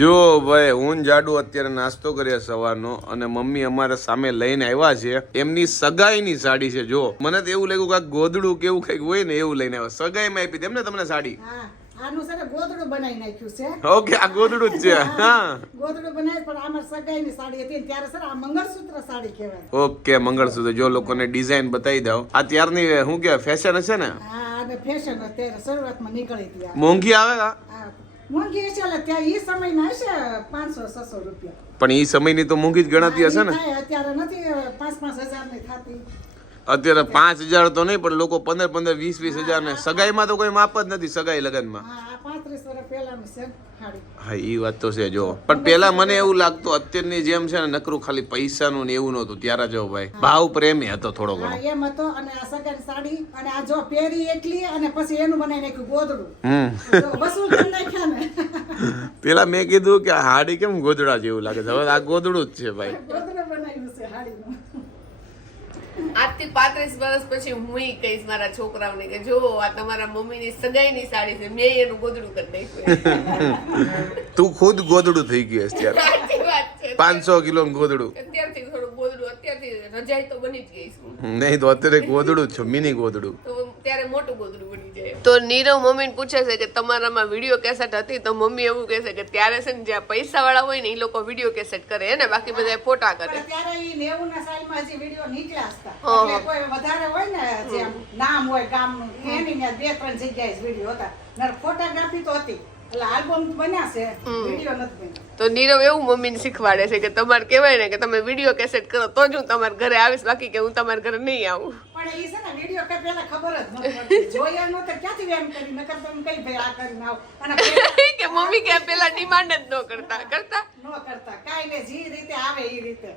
જો ભાઈ હું જાડુ અત્યારે નાસ્તો કર્યા સવારનો અને મમ્મી અમારા સામે લઈને આવ્યા છે એમની સગાઈની સાડી છે. જો મને તો એવું લાગ્યું કે ગોદડું કેવું કઈક હોય ને એવું લઈને આવ્યા. સગાઈમાં આપી તેમને તમને સાડી. આનું છે ને ગોદડું બનાવી નાખ્યું છે. ઓકે આ ગોદડું જ છે. હા ગોદડું બનાવી પણ આમાં સગાઈની સાડી હતી ત્યારે સર આ મંગળસૂત્ર સાડી કહેવાય. ઓકે મંગળસૂત્ર. જો લોકોને ડિઝાઇન બતાવી દઉં. આ ત્યારની શું કે ફેશન હશે ને? હા અને ફેશન અત્યારે શરૂઆતમાં નીકળી હતી. મોંઘી આવે મોંઘી હશે એટલે ત્યાં ઈ સમયના હશે 500-600 રૂપિયા. પણ ઈ સમયની તો મોંઘી જ ગણાતી હશે ને? અત્યારે નથી 5,000 ની થતી. અત્યારે 5,000 તો નહીં પણ લોકો 15,000 20,000 ને સગાઈમાં તો કોઈ માપ જ નથી. સગાઈ લગનમાં 35 વર્ષ પહેલાની છે સાડી. હા ઈ વાત તો છે. જો પણ પેલા મને એવું લાગતું અત્યારની જેમ છે ને નકરું ખાલી પૈસાનું ને એવું નહોતું. ત્યારે જો ભાઈ ભાવ પ્રેમી હતો થોડો ઘણો. એમ હતો અને આ સગાઈની સાડી અને આ જો પહેરી એટલી અને પછી એનું બનાવી નાખ્યું ગોદડું. વસૂલ કરી નાખ્યા ને. પેલા મેં કીધું કે હાડી કેમ ગોદડા જેવું લાગે છે. હવે આ ગોદડું જ છે ભાઈ. ગોદડું બનાવ્યું છે હાડીનું. આજથી 35 વર્ષ પછી હું કહીશ મારા છોકરાઓને કે જો આ તમારા મમ્મીની સગાઈની સાડી છે, મેં એનું ગોદડું કરી નાખ્યું. તું ખુદ ગોદડું થઈ ગઈ અત્યારે. સાચી વાત છે. 500 કિલો ગોદડું. અત્યારથી થોડું ગોદડું, અત્યારથી રજાઈ તો બની જ ગઈ છું. નહીં તો અત્યારે ગોદડું જ છે, મિની ગોદડું. તો ત્યારે મોટું ગોદડું બની જાય. તો નીરવ મમ્મીને પૂછે છે કે તમારામાં વિડીયો કેસેટ હતી? તો મમ્મી એવું કહે છે કે ત્યારે છે ને જ્યાં પૈસા વાળા હોય ને એ લોકો વિડીયો કેસેટ કરે ને બાકી બધા ફોટા કરે. ત્યારે ઈ 90 ના સાલમાં જે વિડિયો નીકળ્યા હતા. એટલે કોઈ વધારે હોય ને જે નામ હોય ગામનું એની ને 2-3 જગ્યાએ જ વિડિયો હતા. નર ફોટોગ્રાફી તો હતી. એટલે આલ્બમ બન્યા છે, વિડિયો નથી બન્યા. તો નીરવ એવું મમ્મીને શીખવાડે છે કે તમારે કહેવાય ને કે તમે વિડીયો કેસેટ કરો તો જ હું તમારા ઘરે આવીશ, બાકી કે હું તમારા ઘરે નહીં આવું. પણ ઈ છે ને વિડિયો કે પેલા ખબર જ નહોતી પડતી. જોયા નહોતા ક્યાંથી એમ કરી નકર તમે કઈ ભાઈ આ કરીને આવ. અને કે મમ્મી કે પેલા ડિમાન્ડ જ ન કરતા કાઈ ને જે રીતે આવે ઈ રીતે.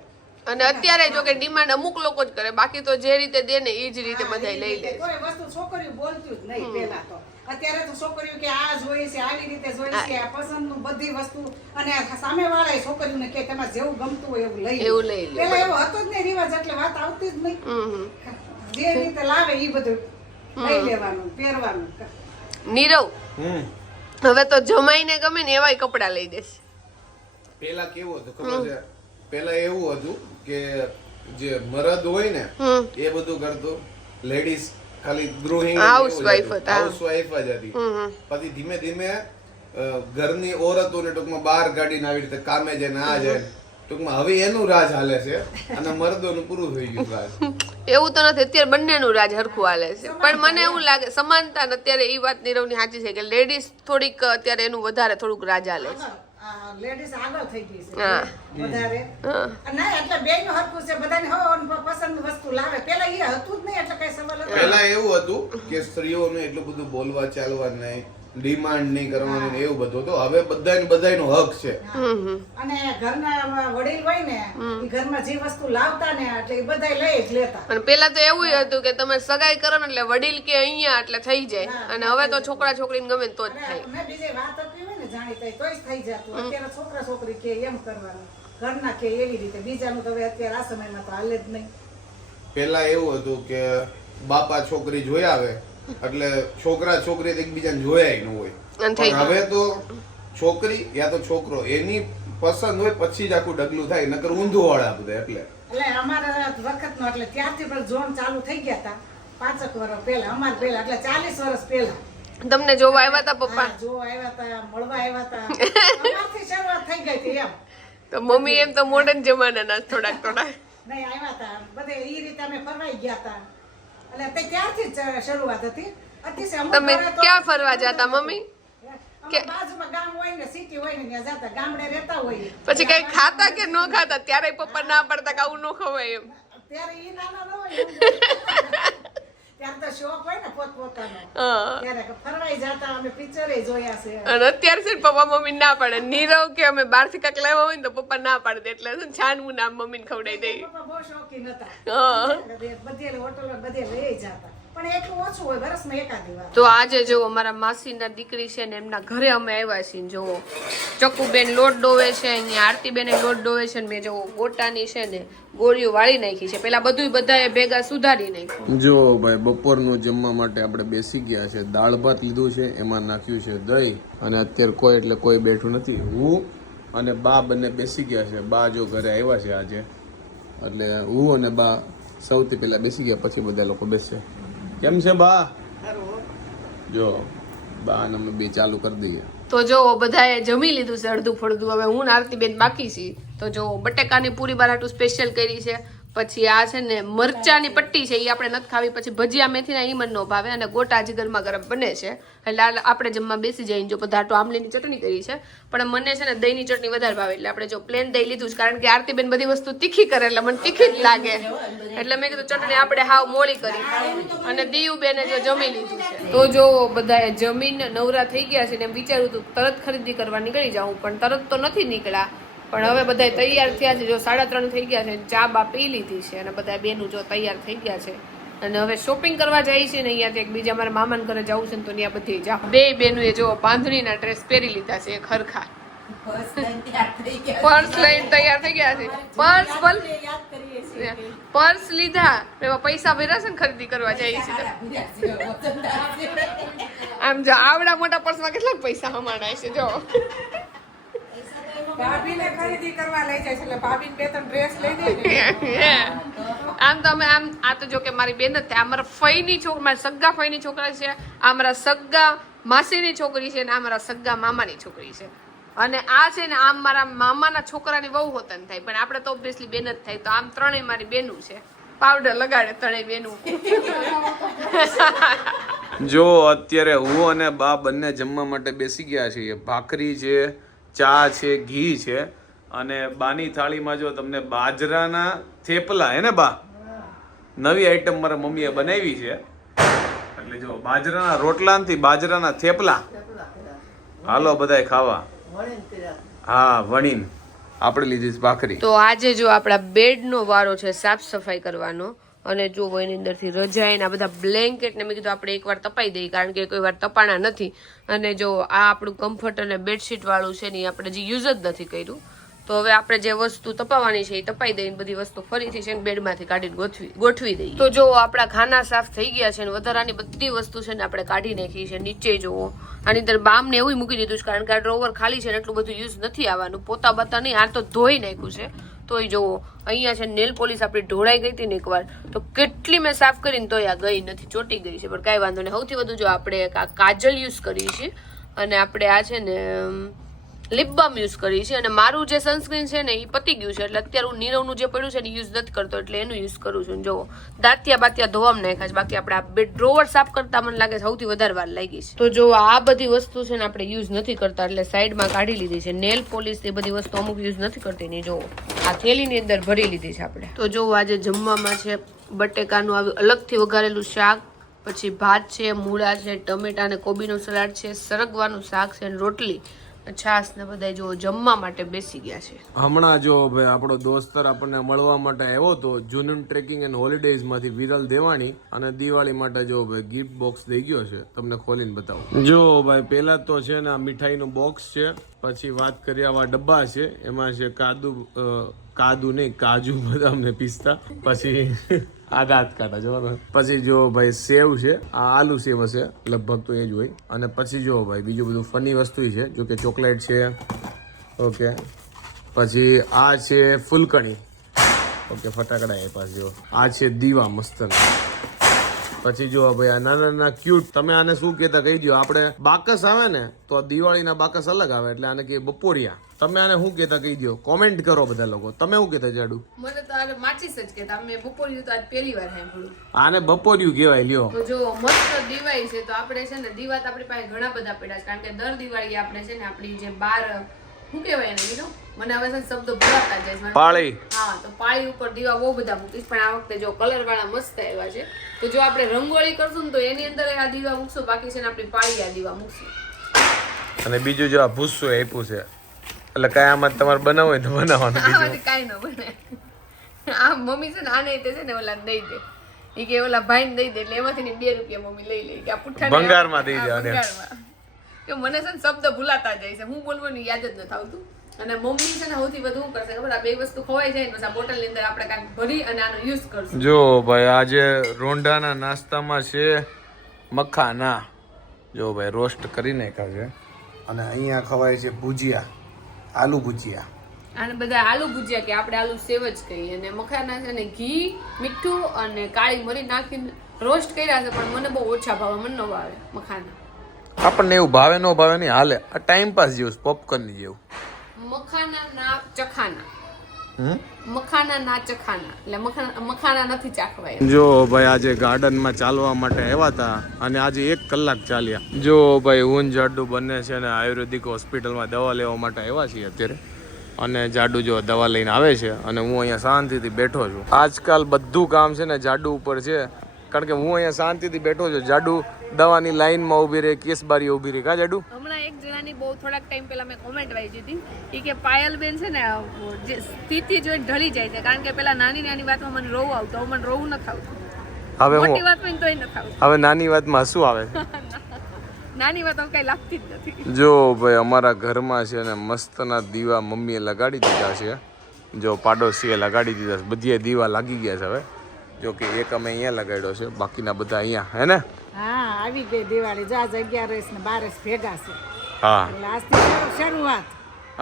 અને અત્યારે જો કે ડિમાન્ડ અમુક લોકો જ કરે, બાકી તો જે રીતે દે ને એ જ રીતે બધાય લઈ લે. કોઈ વસ્તુ છોકરીઓ બોલતું જ નહીં પેલા તો. અત્યારે તો છોકરીઓ કે આ જોઈએ છે, આવી રીતે જોઈએ છે, આ પસંદનું બધી વસ્તુ અને સામે વાળા છોકરીઓને કે તમારે જેવું ગમતું હોય એવું લઈ લે. પેલા એવો હતો જ નહીં રિવાજ, એટલે વાત આવતી જ નહીં. જે રીતે લાવે ઈ બધું લઈ લેવાનું, પહેરવાનું. નીરવ હવે તો જમાઈને ગમે ને એવાય કપડા લઈ દેશે. પેલા કેવું હતું ખબર છે? પેલા એવું હતું કે જે મરદ હોય ને એ બધું કરતું, લેડીઝ ખાલી ગૃહિણી હાઉસવાઈફ જ હતી. પછી ધીમે ધીમે ઘરની ઓરતોને ટૂંકમાં બહાર કાઢીને આવી રીતે કામે જાય ને આ જાય. ટૂંકમાં હવે એનું રાજ હાલે છે અને મર્દોનું પૂરું થઈ ગયું રાજ. એવું તો નથી, અત્યારે બંનેનું રાજ હરખું હાલે છે. પણ મને એવું લાગે સમાનતા અત્યારે એ વાત નીરવની સાચી છે કે લેડીઝ થોડીક અત્યારે એનું વધારે થોડુંક રાજ હાલે છે. લેડીઝ આગળ થઈ ગઈ છે વધારે. ના એટલે બેયનું હરખું છે, બધાને પસંદ વસ્તુ લાવે. પેલા એ હતું જ નહીં એટલે કઈ સવાલ હતો. પેલા એવું હતું કે સ્ત્રીઓને એટલું બધું બોલવા ચાલવા નહીં, ડિમાન્ડ નહીં કરવાની એવું બધું હતું. હવે બધાયનો હક છે. અને ઘરના વડીલ હોય ને એ ઘરમાં જે વસ્તુ લાવતા ને એટલે એ બધાય લઈ જ લેતા. અને પેલા તો એવું હતું કે તમે સગાઈ કરો ને એટલે વડીલ કે અહીંયા એટલે થઈ જાય. અને હવે તો છોકરા છોકરીને ગમે તો જ થાય. મેં બીજી વાત હતી હોય ને જાણીતા તોય થઈ જતું. અત્યારે છોકરા છોકરી કે એમ કરવાનું, ઘરના કે એવી રીતે. બીજાનું તો હવે અત્યારે આ સમયમાં તો હાલે જ નહીં. પેલા એવું હતું કે બાપા છોકરી જોઈ આવે એટલે છોકરા છોકરી એકબીજાને જોયા ન હોય. પણ હવે તો છોકરી યા તો છોકરો એની પસંદ હોય પછી જ આખું ડગલું થાય, નકર ઊંધું વાળા બધા. એટલે અમારા વખતનો એટલે ત્યારથી પણ ઝોન ચાલુ થઈ ગયા હતા 5 વર્ષ પહેલા. અમાર પહેલા એટલે 40 વર્ષ પહેલા. તમને જોવા આવ્યા હતા પપ્પા? જોવા આવ્યા હતા, મળવા આવ્યા હતા. અમારથી શરૂઆત થઈ ગઈ હતી એમ. તો મમ્મી એમ તો મોડર્ન જમાનાના થોડાક નહીં આવ્યા હતા બધે ઈ રીતે અમે ફરવાઈ ગયા હતા. એટલે ત્યારથી જ શરૂઆત હતી. તમે ક્યાં ફરવા જતા મમ્મી? બાજુમાં ગામ હોય ને સિટી હોય ને ત્યાં જતા, ગામડે રહેતા હોય. પછી કઈ ખાતા કે ન ખાતા? ત્યારે પપ્પા ના પડતા કે આવું ન ખવાય એમ? ત્યારે ઈ નાના ન હોય. ત્યારે તો શોખ હોય ને પોતપોતાનો. ત્યારે ફરવાઈ જતા, અમે પિક્ચરે જોયા છે. અને અત્યારે છે પપ્પા મમ્મી ના પાડે. નીરવ કે અમે બહાર થી કાંક લાવ્યા હોય ને તો પપ્પા ના પાડે, એટલે છાનવું નામ મમ્મીને ખવડાવી દઈએ. પપ્પા બહુ શોખીન હતા. બધે હોટલો બધે લઈ જતા. પણ એટલું ઓછું હોય, વર્ષમાં એકાદી વાર. તો આજે જો અમારા માસીના દીકરી છે ને એમના ઘરે અમે આવ્યા છીએ. જો ચકુબેન લોટ ડોવે છે, અહીંયા આરતીબેન લોટ ડોવે છે ને મેં જો ગોટાની છે ને ગોળીઓ વાળી નાખી છે. પેલા બધાએ ભેગા સુધારી નાખ્યું. જો ભાઈ બપોરનું જમવા માટે આપણે બેસી ગયા છે. દાળ ભાત લીધું છે, એમાં નાખ્યું છે દહીં. અને અત્યારે કોઈ એટલે કોઈ બેઠું નથી. હું અને બા બંને બેસી ગયા છે. બા જો ઘરે આવ્યા છે આજે, એટલે હું અને બા સૌથી પહેલા બેસી ગયા, પછી બધા લોકો બેસશે. કેમ છે બા? જો બા અને અમે બે ચાલુ કરી દઈએ. તો જો બધાએ જમી લીધું છે અડધું ફળધું. હવે હું ને આરતીબેન બાકી છીએ. તો જો બટેકાની પૂરી બારાટું સ્પેશિયલ કરી છે. પછી આ છે ને મરચાની પટ્ટી છે, એ આપણે નથી ખાવી. પછી ભજીયા મેથીના ઈ મને ન ભાવે, અને ગોટા હજી ગરમા ગરમ બને છે, એટલે આપણે જમવા બેસી જઈએ. જો પધાટો આમલીની ચટણી કરી છે, પણ મને છે ને દહીંની ચટણી વધારે ભાવે, એટલે આપણે જો પ્લેન દહીં લીધું છે. કારણ કે આરતીબેન બધી વસ્તુ તીખી કરે, એટલે મને તીખી જ લાગે, એટલે મેં કીધું ચટણી આપણે હાવ મોળી કરી. અને દીયુબેને જો જમી લીધું છે. તો જો બધાએ જમીન નવરા થઈ ગયા છે ને એમ વિચાર્યું હતું તરત ખરીદી કરવા નીકળી જાઉં, પણ તરત તો નથી નીકળ્યા. પણ હવે બધા તૈયાર થયા છે. જો 3:30 થઈ ગયા છે, ચા બા પી લીધી છે, અને બધા બેનું જો તૈયાર થઈ ગયા છે, અને હવે શોપિંગ કરવા જાય છે ને અહીંયાથી એક બીજા મારા મામાના ઘરે જવું છે ને, તો ત્યાં બધી જા. બે બેનું એ જો બાંધણીના ડ્રેસ પહેરી લીધા છે, ખરખા પર્સ લઈને તૈયાર થઈ ગયા છે. પર્સ લીધા, એમાં પૈસા ભર્યા છે ને ખરીદી કરવા જાય છે. આમ જો આવડા મોટા પર્સમાં કેટલાક પૈસા હમાણાય છે. જો ભાભીને ખરીદી કરવા લઈ જાય છે, એટલે ભાભીને 2-3 ડ્રેસ લઈ દે. આમ તો અમે આમ આ તો જો કે મારી બેન જ થાય. આ મારા ફઈની છોકરી, મારા સગ્ગા ફઈની છોકરી છે, આ મારા સગ્ગા માસીની છોકરી છે, અને આ મારા સગ્ગા મામાની છોકરી છે. અને આ છે ને આમ મારા મામાના છોકરાની વહુ હોતન થાય, પણ આપણે તો ઓબ્વિયસલી બેન જ થાય. તો આમ ત્રણેય મારી બેનું છે. પાવડર લગાડે ત્રણેય બેનું. જો અત્યારે હું અને બા બંને જમવા માટે બેસી ગયા છીએ. ભાખરી છે, ચા છે, ઘી છે, અને બાની થાળીમાં જો તમને બાજરાના થેપલા, હે ને બા? નવી આઈટમ મારા મમ્મીએ બનાવી છે. એટલે જો બાજરાના રોટલાથી બાજરાના થેપલા. હાલો બધાય ખાવા. હા, વણીન આપણે લીધી છે ભાખરી. તો આજે જો આપણા બેડનો વારો છે સાફ સફાઈ કરવાનો, અને જો એની અંદરથી રજાઈ ને આ બધા બ્લેન્કેટ ને મેં કીધું આપણે એકવાર તપાઈ દઈએ, કારણ કે કોઈ વાર તપાણા નથી. અને જો આ આપણું કમ્ફર્ટ અને બેડશીટ વાળું છે ને આપણે જે યુઝ જ નથી કર્યું, તો હવે આપણે જે વસ્તુ તપાવવાની છે એ તપાઈ દઈને બધી વસ્તુ ફરીથી છે ને બેડમાંથી કાઢીને ગોઠવી દઈએ. તો જો આપણા ખાના સાફ થઈ ગયા છે, ને વધારાની બધી વસ્તુ છે ને આપણે કાઢી નાખી છે. નીચે જુઓ, આની અંદર બામ ને એવું મૂકી દીધું છે, કારણ કે આ ડ્રોવર ખાલી છે ને એટલું બધું યુઝ નથી આવવાનું. પોતા બતા નહીં, આ તો ધોઈ નાખ્યું છે. તોય જુઓ અહીંયા છે નેલ પોલિશ આપણી ઢોળાઈ ગઈ હતી ને એકવાર, તો કેટલી મેં સાફ કરીને તોય આ ગઈ નથી, ચોટી ગઈ છે. પણ કાંઈ વાંધો નહીં. સૌથી વધુ જો આપણે કાજલ યુઝ કરી છે, અને આપણે આ છે ને લિપ બામ યુઝ કરી છે, અને મારું જે સનસ્ક્રીન છે ને એ પતી ગયું છે, એટલે અત્યારે હું નીરવનું જે પડ્યું છે ને યુઝ નથી કરતો, એટલે એનું યુઝ કરું છું. જો દાંતિયા બાતિયા ધોવામાં નાખ્યા છે, બાકી આપણે આ બે ડ્રોવર સાફ કરતા મને લાગે સૌથી વધારે વાર લાગી છે. તો જો આ બધી વસ્તુ છે ને આપણે યુઝ નથી કરતા, એટલે સાઈડમાં કાઢી લીધી છે. નેલ પોલિશ એ બધી વસ્તુ અમુક યુઝ નથી કરતી. નહીં જો આ થેલીની અંદર ભરી લીધી છે આપણે. તો જો આજે જમવામાં છે બટેકાનું આવ્યું અલગથી વઘારેલું શાક, પછી ભાત છે, મૂળા છે, ટમેટા અને કોબીનું સલાડ છે, સરગવાનું શાક છે, રોટલી, છાસ ને બધા જો જમવા માટે બેસી ગયા છે. હમણાં જો ભાઈ આપણો દોસ્તર આપણને મળવા માટે આવ્યો તો જુનૂન ટ્રેકિંગ એન્ડ હોલિડેઝ માંથી વિરલ દેવાણી, અને દિવાળી માટે જો ભાઈ ગિફ્ટ બોક્સ દઈ ગયો છે. તમને ખોલીને બતાવું. જો ભાઈ પેલા તો છે ને આ મીઠાઈનું બોક્સ છે, પછી વાત કરીએ આવા ડબ્બા છે, એમાં છે કાજુ નહીં, કાજુ બદામ ને પિસ્તા, પછી આ દાંત કાઢા જોવાનું, પછી જો ભાઈ સેવ છે, આ આલુ સેવ હશે લગભગ તો એ જ હોય, અને પછી જો ભાઈ બીજું બધું ફની વસ્તુ છે, જો કે ચોકલેટ છે, ઓકે, પછી આ છે ફૂલકણી, ઓકે, ફટાકડા એ પાસે જો આ છે દીવા મસ્ત, પછી જો ભાઈ આ નાના નાના ક્યુટ, તમે આને શું કહેતા કહી દો. આપણે બાકસ આવે ને તો દિવાળીના બાકસ અલગ આવે, એટલે આને કે બપોરિયા. તમે આને શું કહેતા કહી દો, કોમેન્ટ કરો બધા લોકો. તમે શું કહેતા જાડુ? મને તો આ માચીસ જ કહેતા. અમે બપોરિયું તો આજ પહેલી વાર સાંભળ્યું. આને બપોરિયું કહેવાય. લ્યો તો જો મસ્ત દિવાળી છે, તો આપણે છે ને દીવા તો આપણી પાસે ઘણા બધા પડ્યા છે, કારણ કે દર દિવાળી આપણે છે ને આપણી જે બાર શું કહેવાય એને બીજો, મને હવે છે શબ્દો ભૂલાતા જાય છે. પાળી. હા, તો પાળી ઉપર દીવા બહુ બધા મૂકીશ, પણ આ વખતે જો કલર વાળા મસ્ત આવ્યા છે. તો જો આપણે રંગોળી કરશું ને તો એની અંદર આ દીવા મૂકશું, બાકી છે ને આપણી પાળી આ દીવા મૂકશું. અને બીજું જો આ ભૂસ્સું આપ્યું છે, એટલે કાંઈ આમાં તમારે બનાવવું હોય તો બનાવવાનું, બીજું કાંઈ ન બને. આ મમ્મી છે ને આને તે છે ને ઓલા દઈ દે, એ કે ઓલા ભાઈને દઈ દે, એટલે એમાંથી 2 રૂપિયા મમ્મી લઈ લે કે આ પુઠ્ઠા ભંગારમાં દઈ દે. કે મને છે ને શબ્દ ભૂલાતા જાય છે, હું બોલવાનું યાદ જ નથી આવતું. અને મમ્મી છે ને સૌથી વધુ શું કરશે ખબર, આ 2 વસ્તુ ખવાઈ જાય ને પછી આ બોટલની અંદર આપણે કાંઈક ભરી અને આનો યુઝ કરશું. જો ભાઈ આજે રોંઢાના નાસ્તામાં છે મખાના, જો ભાઈ રોસ્ટ કરી નાખ્યા છે, અને અહીંયા ખવાય છે ભુજિયા, આલુ ભુજિયા. આને બધા આલુ ભુજિયા કે આપણે આલુ સેવ જ કહીએ. અને મખાના છે ને ઘી, મીઠું અને કાળી મરી નાખીને રોસ્ટ કર્યા છે, પણ મને બહુ ઓછા ભાવે, મને ન ભાવે મખાના. આપણને એવું ભાવે ન ભાવે નહીં, હાલે. આ ટાઈમ પાસ જેવું, પોપકોર્ન ની જેવું. મખાના ના ચખાના, મખાના ના ચખાના, એટલે મખાના નથી ચાખવા. જો ભાઈ આજે ગાર્ડન માં ચાલવા માટે આવ્યા હતા અને આજે 1 કલાક ચાલ્યા. જો ભાઈ હું જાડુ બંને છે ને આયુર્વેદિક હોસ્પિટલમાં દવા લેવા માટે આવ્યા છીએ અત્યારે. અને જાડુ જો દવા લઈને આવે છે અને હું અહીંયા શાંતિથી બેઠો છું. આજકાલ બધું કામ છે ને જાડુ ઉપર છે, કારણ કે હું અહીંયા શાંતિથી બેઠો છું. જાડુ દવાની લાઈનમાં ઊભી રહે, કેસબારી ઊભી રહે. કા જાડુ? હમણાં એક જણાની બહુ થોડાક ટાઈમ પહેલા મેં કોમેન્ટ વાંચી હતી એ કે પાયલબેન છે ને જે સ્થિતિ જોઈને ઢળી જાય છે, કારણ કે પેલા નાની નાની વાતમાં મને રોવું આવતું, હવે મને રોવું નથી આવતું. હવે મોટી વાત હોય તોય નથી આવતું. હવે નાની વાતમાં શું આવે છે? નાની વાત કઈ લાગતી જ નથી. જો ભાઈ અમારા ઘરમાં છે ને મસ્તના દીવા મમ્મીએ લગાડી દીધા છે. જો પાડોશીએ લગાડી દીધા છે, બધી દીવા લાગી ગયા છે. હવે જો કે એક અમે અહીંયા લગાડ્યો છે, બાકીના બધા અહીંયા, હે ને? હા, આવી ગઈ દિવાળી. જો આજ 11 ને 12 ભેગા છે. હા, એટલે આજથી શરૂઆત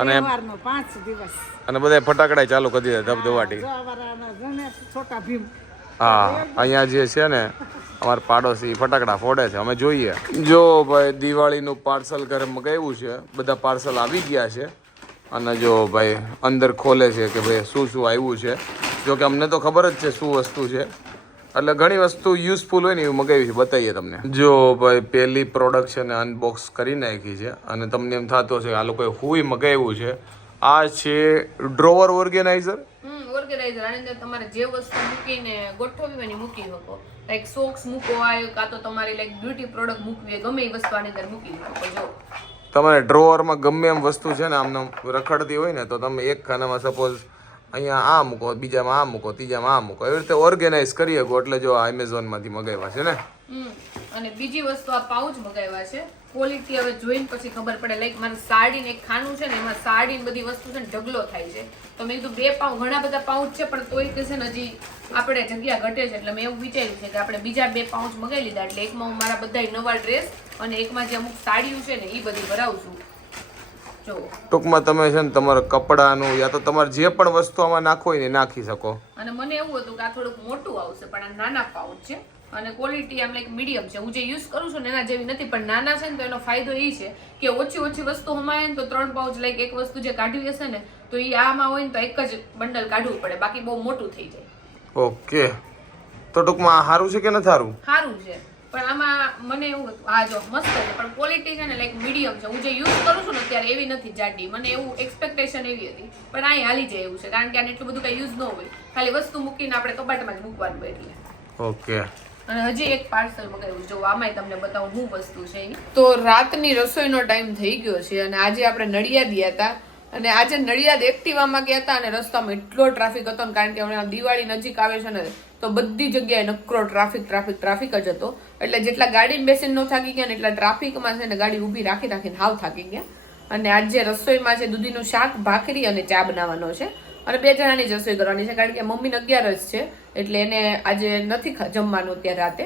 અને તહેવારનો 5 દિવસ. અને બધા ફટાકડા ચાલુ કરી દીધા ધબધબાટી. જો અમારા જને છોટા ભીમ. હા, અહીંયા જે છે ને અમારા પાડોશી ફટાકડા ફોડે છે, અમે જોઈએ. જો ભાઈ દિવાળીનું પાર્સલ ઘરે મગાવ્યું છે, બધા પાર્સલ આવી ગયા છે. અને જો ભાઈ અંદર ખોલે છે કે ભાઈ શું શું આવ્યું છે. જો કે અમને તો ખબર જ છે શું વસ્તુ છે, એટલે ઘણી વસ્તુ યુઝફુલ હોય ને એવું મગાવી છે, બતાવીએ તમને. જો ભાઈ પહેલી પ્રોડક્ટ છે ને અનબોક્સ કરી નાખી છે અને તમને એમ થતો છે આ લોકોએ હુંય મગાવ્યું છે. આ છે ડ્રોવર ઓર્ગેનાઇઝર. ઓર્ગેનાઇઝર આની અંદર તમારે જે વસ્તુ મૂકીને ગોઠવવી હોય ને મૂકી શકો. લાઈક સોક્સ મૂકો હોય, કાં તો તમારી લાઈક બ્યુટી પ્રોડક્ટ મૂકવી હોય, ગમે એ વસ્તુ આની અંદર મૂકી શકો. જો તમારે ડ્રોવરમાં ગમે એમ વસ્તુ છે ને આમને રખડતી હોય ને તો તમે એક ખાનામાં સપોઝ અહીંયા આ મૂકો, બીજામાં આ મૂકો, ત્રીજામાં આ મૂકો, એવી રીતે ઓર્ગેનાઇઝ કરી શકો. એટલે જો આ એમેઝોનમાંથી મગાવ્યા છે ને. અને બીજી વસ્તુ આ પાઉચ મગાવ્યા છે. ક્વોલિટી હવે જોઈને પછી ખબર પડે. લાઈક મારે સાડીને એક ખાનું છે ને એમાં સાડીને બધી વસ્તુ છે ને ઢગલો થાય છે, તો મેં કીધું 2 પાઉચ, ઘણા બધા પાઉચ છે પણ તોય કે છે ને હજી આપણે જગ્યા ઘટે છે, એટલે મેં એવું વિચાર્યું છે કે આપણે બીજા 2 પાઉચ મગાવી લીધા. એટલે એકમાં હું મારા બધા નવા ડ્રેસ અને એકમાં જે અમુક સાડીઓ છે ને એ બધી ભરાવું છું. જો ટૂંકમાં તમે છે ને તમારા કપડાનું યા તો તમારે જે પણ વસ્તુ આમાં નાખો હોય ને નાખી શકો. અને મને એવું હતું કે આ થોડુંક મોટું આવશે, પણ આ નાના પાઉચ છે અને ક્વોલિટી આમ લાઈક મીડિયમ છે. હું જે યુઝ કરું છું ને એના જેવી નથી, પણ નાના છે ને તો એનો ફાયદો એ છે કે ઓછી વસ્તુ હમાય ને તો 3 પાઉચ લાઈક એક વસ્તુ જે કાઢવી હશે ને તો એ આમાં હોય ને તો એક જ બંડલ કાઢવું પડે, બાકી બહુ મોટું થઈ જાય. ઓકે, તો ટૂંકમાં સારું છે કે નથી સારું? સારું છે, પણ આમાં મને એવું હતું આ જો મસ્ત છે, પણ ક્વોલિટી છે ને લાઈક મીડિયમ છે. હું જે યુઝ કરું છું ને અત્યારે એવી નથી જાડી. મને એવું એક્સપેક્ટેશન એવી હતી, પણ અહીં હાલી જાય એવું છે, કારણ કે આને એટલું બધું કઈ યુઝ ન હોય, ખાલી વસ્તુ મૂકીને આપણે કબાટમાં જ મૂકવાનું હોય એટલે. ઓકે. અને હજી એક પાર્સલ મગાવ્યું, જો આમાંય તમને બતાવું શું વસ્તુ છે. તો રાતની રસોઈનો ટાઈમ થઈ ગયો છે અને આજે આપણે નડિયાદ ગયા હતા. અને આજે નડિયાદ એક્ટિવામાં ગયા હતા અને રસ્તામાં એટલો ટ્રાફિક હતો ને, કારણ કે હમણાં દિવાળી નજીક આવે છે ને તો બધી જગ્યાએ નકરો ટ્રાફિક જ હતો. એટલે જેટલા ગાડીમાં બેસીને ન થાકી ગયા ને એટલા ટ્રાફિકમાં છે ને ગાડી ઊભી રાખી હાવ થાકી ગયા. અને આજે રસોઈમાં છે દૂધીનું શાક, ભાખરી અને ચા બનાવવાનો છે. અને 2 જણાની જ રસોઈ કરવાની છે, કારણ કે મમ્મીને 11 છે એટલે એને આજે નથી જમવાનું અત્યારે રાતે.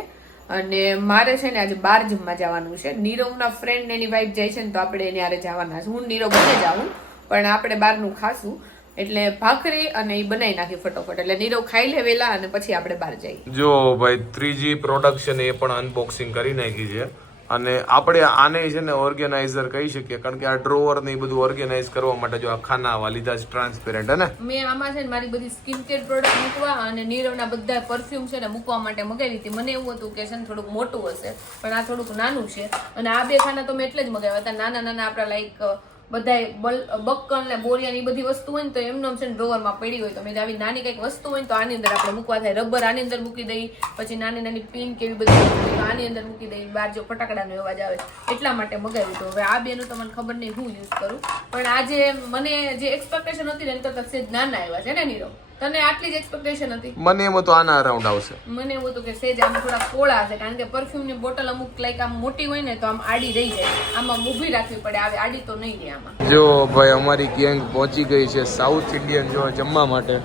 અને મારે છે ને આજે બહાર જમવા જવાનું છે. નીરવના ફ્રેન્ડ એની વાઈફ જાય છે ને તો આપણે એને હારે જવાના છે. હું નીરવ બંને જાઉં, પણ આપણે બહારનું ખાશું એટલે ભાખરી અને એ બનાવી નાખી ફટોફટ. એટલે નીરવ ખાઈ લે વેલા અને પછી આપણે બહાર જઈએ. જો ભાઈ ત્રીજી પ્રોડક્શન એ પણ અનબોક્સિંગ કરી નાખી છે. અને આપણે આને છે ને ઓર્ગેનાઇઝર કહી શકીએ, કારણ કે આ ડ્રોવર ને એ બધું ઓર્ગેનાઇઝ કરવા માટે જો આ ખાનાવા લીધા છે ટ્રાન્સપેરન્ટ. હે ને મેં આમાં છે ને મારી બધી સ્કિન કેર પ્રોડક્ટ મૂકવા અને નીરવના બધા પરફ્યુમ છે ને મૂકવા માટે મગાવી હતી. મને એવું હતું કે છે ને થોડુંક મોટું હશે, પણ આ થોડુંક નાનું છે. અને આ 2 ખાના તો મેં એટલે જ મગાવ્યા હતા. નાના આપણા લાઈક બધા બક્કલ ને બોરિયા ની બધી વસ્તુ હોય ને તો એમનો છે ને ડ્રોવરમાં પડી હોય, તો મેં આવી નાની કંઈક વસ્તુ હોય ને તો આની અંદર આપણે મૂકવા થાય. રબર આની અંદર મૂકી દઈ, પછી નાની પિન કેવી બધી આની અંદર મૂકી દઈ, બહાર જો ફટાકડાનો અવાજ આવે એટલા માટે મગાવ્યું. તો હવે આ 2નું તો મને ખબર નહીં હું યુઝ કરું, પણ આજે મને જે એક્સપેક્ટેશન હતી ને એમ કરતા સેજ નાના આવ્યા છે ને નીરવ. તને આટલી જ એક્સપેક્ટેશન હતી? મને એમ હતું આના અરાઉન્ડ આવશે. મને એવું હતું કે સેજ આમ થોડા પોળા હશે, કારણ કે પરફ્યુમ ની બોટલ અમુક લાઈક આમ મોટી હોય ને તો આમ આડી રહી જાય, આમાં ઊભી રાખવી પડે, આવે આડી તો નહીં રહે આમાં. જો ભાઈ અમારી ગેંગ પહોંચી ગઈ છે સાઉથ ઇન્ડિયન જો જમવા માટે,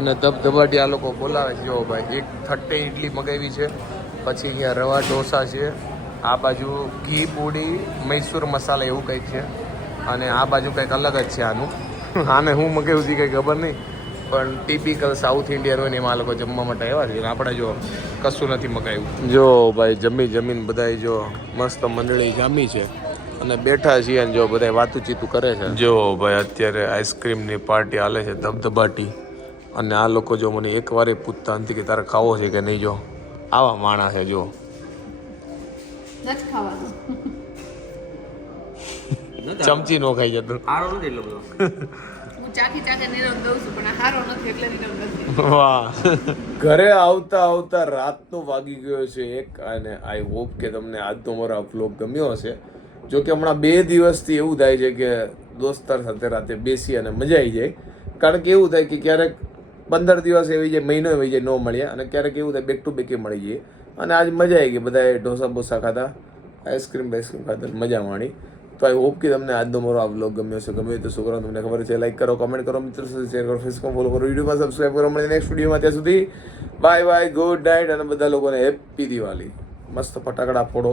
અને ધબધબાટી આ લોકો બોલાવે છે. જો ભાઈ એક 30 ઇડલી મગાવી છે, પછી અહીંયા રવા ઢોસા છે, આ બાજુ ઘી પૂડી મૈસૂર મસાલા એવું કંઈક છે, અને આ બાજુ કંઈક અલગ જ છે આનું. આને હું મગાવ્યું છે કંઈ ખબર નહીં, પણ ટિપિકલ સાઉથ ઇન્ડિયન હોય ને એમાં આ લોકો જમવા માટે આવ્યા છે. આપણે જો કશું નથી મગાવ્યું. જો ભાઈ જમીન બધાય જો મસ્ત મંડળી જામી છે અને બેઠા છીએ અને જો બધા વાતું કરે છે. જો ભાઈ અત્યારે આઈસ્ક્રીમની પાર્ટી હાલે છે ધબધબાટી, અને આ લોકો જો મને એકવારે પૂછતા નથી કે તારે ખાવો છે કે નહીં. જો આવા માણસ છે. જો નથી ખાવાનું, ચમચી નો ખાઈ જતું. આરો નથી એટલો બધો. હું ચાખી નિરમ દઉં છું પણ આ હારો નથી એટલે નિરમ નથી. વાહ. ઘરે આવતા રાતનો વાગી ગયો છે 1, અને આઈ હોપ કે તમને આજનો મારો આ વ્લોગ ગમ્યો હશે. જો કે હમણાં 2 દિવસથી એવું થાય છે કે દોસ્તાર સાથે રાતે બેસી અને મજા આવી જાય. કારણ કે એવું થાય કે ક્યારેક 15 દિવસ એવી જાય, મહિનો એવી જાય ન મળ્યા, અને ક્યારેક એવું થાય બેક ટુ બેક મળી જાય. અને આજ મજા આવી ગઈ, બધાએ ઢોસા ખાધા, આઈસ્ક્રીમ ખાધા, મજા માણી. તો આઈ હોપ કે તમને આજનો મારો આ વ્લોગ ગમ્યો હશે. ગમે તો શું કરો તમને ખબર છે, લાઈક કરો, કમેન્ટ કરો, મિત્રો સાથે શેર કરો, ફેસબુક ફોલો કરો, વિડીયોમાં સબસ્ક્રાઈબ કરો. મળીએ નેક્સ્ટ વિડીયોમાં. ત્યાં સુધી બાય, ગુડ નાઇટ, અને બધા લોકોને હેપી દિવાળી. મસ્ત ફટાકડા ફોડો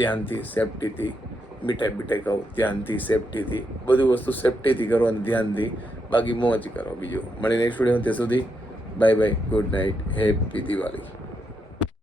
ધ્યાનથી, સેફટીથી, મીઠાઈ ખાઓ ધ્યાનથી, સેફટીથી, બધું વસ્તુ સેફટીથી કરો અને ધ્યાનથી, બાકી મોજ કરો. બીજું મળીએ નેક્સ્ટ વિડીયોમાં. ત્યાં સુધી bye, good night, happy Diwali.